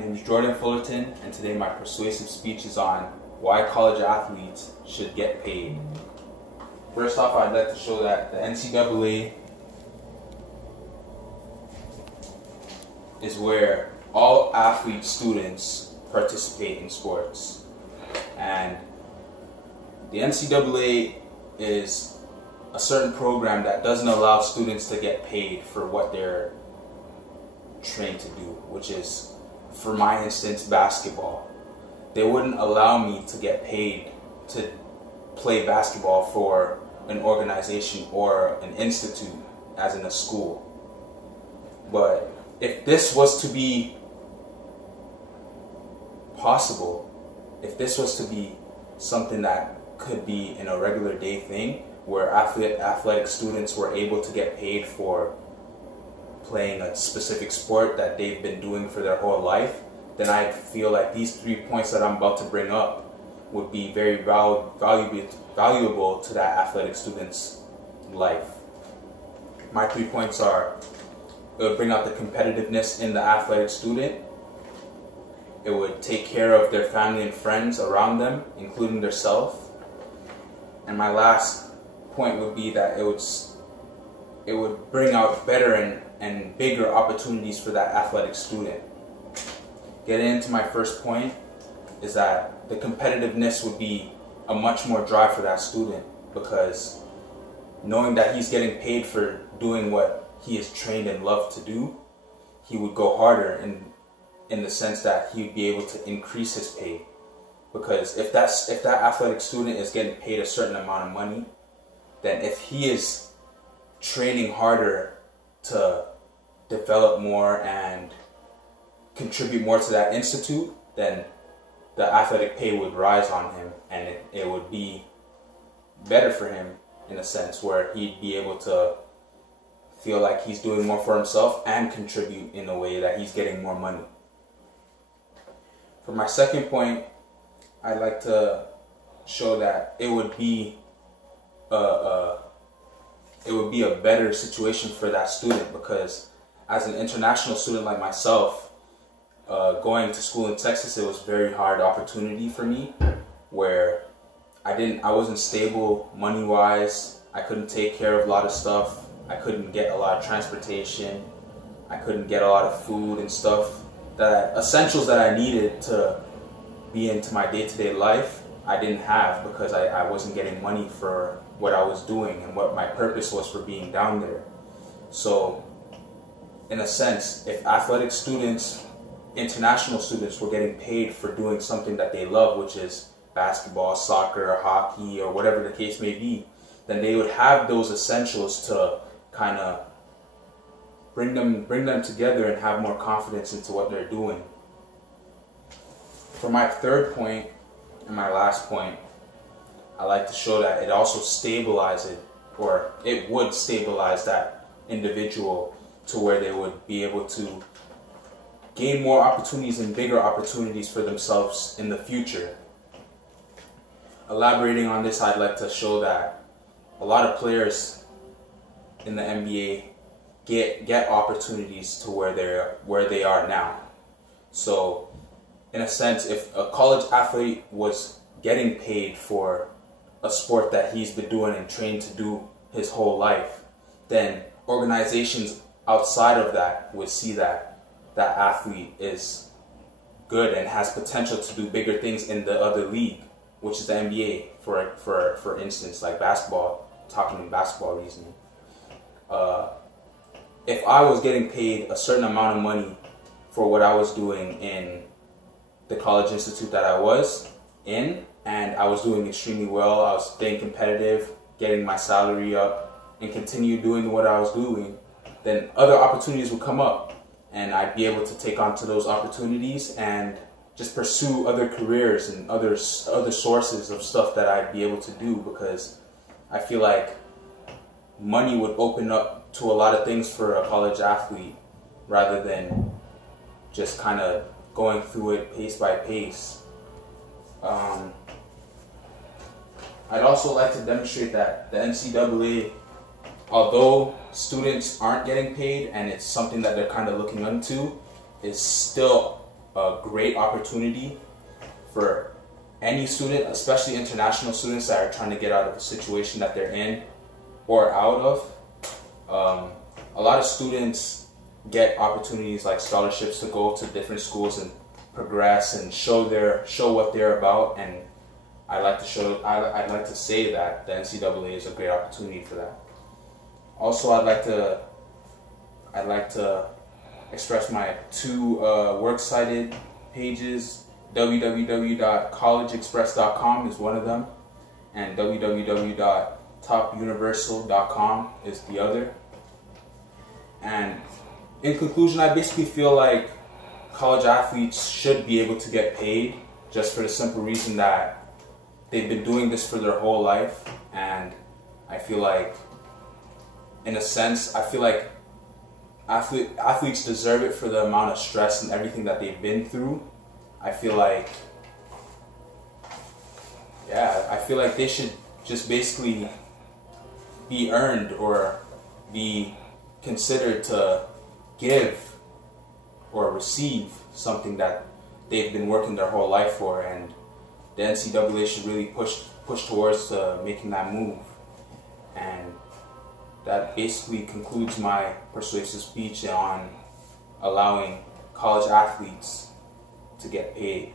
name is Jordan Fullerton, and today my persuasive speech is on why college athletes should get paid. First off, I'd like to show that the NCAA is where all athlete students participate in sports. And the NCAA is a certain program that doesn't allow students to get paid for what they're trained to do, which is, for my instance, basketball. They wouldn't allow me to get paid to play basketball for an organization or an institute, as in a school. But if this was to be possible, if this was to be something that could be in a regular day thing, where athletic students were able to get paid for playing a specific sport that they've been doing for their whole life, then I feel like these 3 points that I'm about to bring up would be very valuable to that athletic student's life. My 3 points are: it would bring out the competitiveness in the athletic student, it would take care of their family and friends around them, including their self, and my last point would be that it would bring out better and bigger opportunities for that athletic student. Getting into my first point is that the competitiveness would be a much more drive for that student, because knowing that he's getting paid for doing what he is trained and loved to do, he would go harder in the sense that he would be able to increase his pay. Because if that athletic student is getting paid a certain amount of money, then if he is training harder to develop more and contribute more to that institute, then the athletic pay would rise on him, and it would be better for him in a sense, where he'd be able to feel like he's doing more for himself and contribute in a way that he's getting more money. For my second point, I'd like to show that it would be a better situation for that student, because as an international student like myself, going to school in Texas, it was a very hard opportunity for me, where I wasn't stable money-wise. I couldn't take care of a lot of stuff. I couldn't get a lot of transportation. I couldn't get a lot of food and stuff, essentials that I needed to be into my day-to-day life. I didn't have, because I wasn't getting money for what I was doing and what my purpose was for being down there. So in a sense, if athletic students, international students, were getting paid for doing something that they love, which is basketball, soccer, or hockey, or whatever the case may be, then they would have those essentials to kind of bring them together and have more confidence into what they're doing. For my third point and my last point, I like to show that it also stabilizes, or it would stabilize that individual to where they would be able to gain more opportunities and bigger opportunities for themselves in the future. Elaborating on this, I'd like to show that a lot of players in the NBA get opportunities to where they are now. So in a sense, if a college athlete was getting paid for a sport that he's been doing and trained to do his whole life, then organizations outside of that would see that that athlete is good and has potential to do bigger things in the other league, which is the NBA, for instance, like basketball, talking in basketball reasoning. If I was getting paid a certain amount of money for what I was doing in the college institute that I was in, and I was doing extremely well, I was staying competitive, getting my salary up, and continue doing what I was doing, then other opportunities would come up, and I'd be able to take on to those opportunities and just pursue other careers and other sources of stuff that I'd be able to do, because I feel like money would open up to a lot of things for a college athlete, rather than just kind of going through it pace by pace. I'd also like to demonstrate that the NCAA, although students aren't getting paid and it's something that they're kind of looking into, is still a great opportunity for any student, especially international students that are trying to get out of a situation that they're in or out of. A lot of students get opportunities like scholarships to go to different schools and progress and show what they're about, and I'd like to say that the NCAA is a great opportunity for that. Also, I'd like to express my two works cited pages. www.collegeexpress.com is one of them, and www.topuniversal.com is the other. And in conclusion, I basically feel like college athletes should be able to get paid, just for the simple reason that they've been doing this for their whole life. And I feel like, in a sense, I feel like athletes deserve it for the amount of stress and everything that they've been through. I feel like they should just basically be earned or be considered to give or receive something that they've been working their whole life for, and the NCAA should really push towards making that move. And that basically concludes my persuasive speech on allowing college athletes to get paid.